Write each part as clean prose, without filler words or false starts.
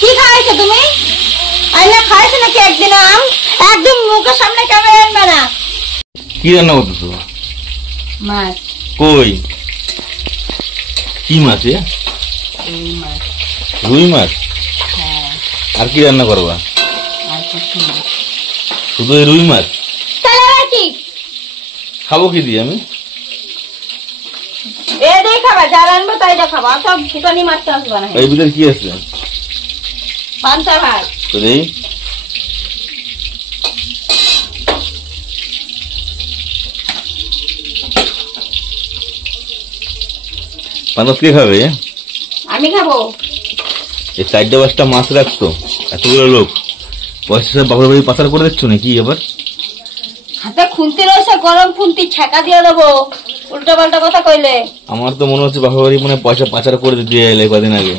কি খাইছো তুমি? আইনা খাইছো নাকি একদিন আম? একদম মুখের সামনে ক্যামেরা আনবে না। কি রান্না করতেছো? মাছ। কই? কি মাছ? রুই মাছ। রুই মাছ? হ্যাঁ। আর কি রান্না করবা? আর কিছু না। শুধু এই রুই মাছ? তাহলে আর কি খাবো কি দিয়ে আমি? এ দিয়ে খাবা, যা রানবো তাই দিয়ে খাবা। সব ফুটানি মাছ আসবে না। এই ভিতরে কি আছে? পান্তা ভাত। তো দেই। পান্তা কে খাবে? আমি খাবো। এই 4-5টা মাছ রাখতো, এতগুলো লোক পয়সা বাপের বাড়ি পাচার করে দিচ্ছ নাকি এবার? হাতে খুন্তি রয়েছে, গরম খুন্তি ছ্যাঁকা দিয়ে দেবো উল্টো পাল্টা কথা কইলে। আমার তো মনে হচ্ছে বাপের বাড়ি মানে পয়সা পাচার করে দিয়ে এলে কদিন আগে।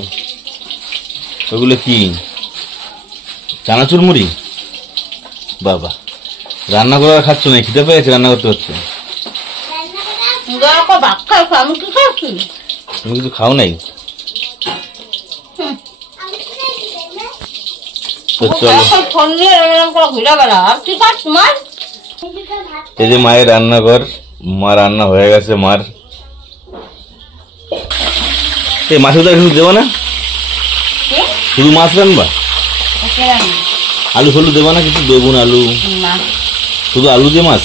ওগুলো কি চানাচুর মুড়ি? বাবা, রান্না করে খাচ্ছ না? খিদে পেয়েছে, রান্না করতে হচ্ছে। আমি কি খাচ্ছি? তুমি কিছু খাও নাই? এই যে মায়ের রান্নাঘর, মা রান্না হয়ে গেছে মার। এই মাছের দাম শুধু দেবা না? শুধু মাছ রান্না? আলু ফালু দেবা না কিছু? বেগুন আলু? শুধু আলু দিয়ে মাছ?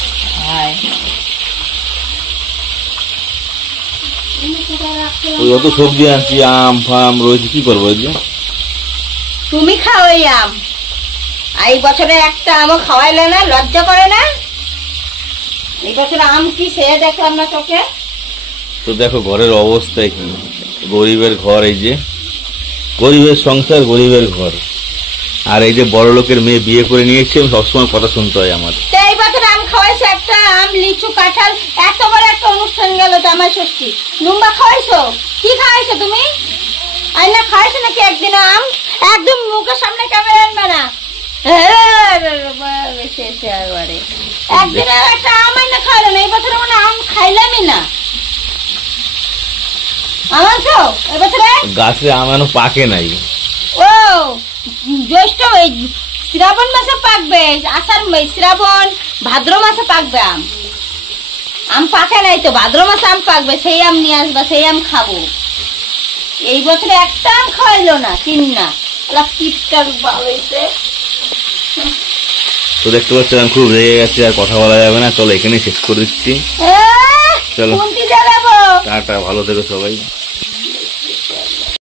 ওই অত সবজি আনছি, আম ফাম রয়েছে, কি করবো? ওই যে তুমি খাও এই আম, এই বছরে একটা আমও খাওয়াইলে না, লজ্জা করে না? এই বছর আম কি সে দেখলাম না চোখে। তো দেখো ঘরের অবস্থা কি, গরিবের ঘর, এই যে গরিবের সংসার, গরিবের ঘর। আর এই যে বড় লোকের মেয়ে বিয়ে করে নিয়েছে, সবসময় কথা শুনতে হয় আমার। এই বছর আম খাওয়াইছে একটা, আম লিচু কাঁঠাল, এত বড় একটা অনুষ্ঠান গেল জামাই ষষ্ঠী, নুম্বা খাওয়াইছো? কি খাওয়াইছো তুমি? আইনা খাওয়াইছো নাকি একদিন আম? একদম মুখের সামনে ক্যামেরা আনবে না। একদিন একটা আম আইনা খাওয়ালো না, এই বছর মানে আম খাইলামই না। আমার তো এবছরে গাছে আম এখনো পাকে নাই। ও জ্যৈষ্ঠ, শ্রাবণ মাসে পাকবে, আষাঢ় শ্রাবণ ভাদ্র মাসে পাকবে আম। আম পাকে নাই তো, ভাদ্র মাসে আম পাকবে, সেই আম নিয়ে আসবা, সেই আম খাবো। এই বছরে একটা আম খাওয়াইলো না, তিন না কিপটার হয়েছে। তো দেখতে পাচ্ছি আমি খুব রেগে গেছি, আর কথা বলা যাবে না। চলো এখানেই শেষ করে দিচ্ছি। চলো টাটা, ভালো থেকো সবাই।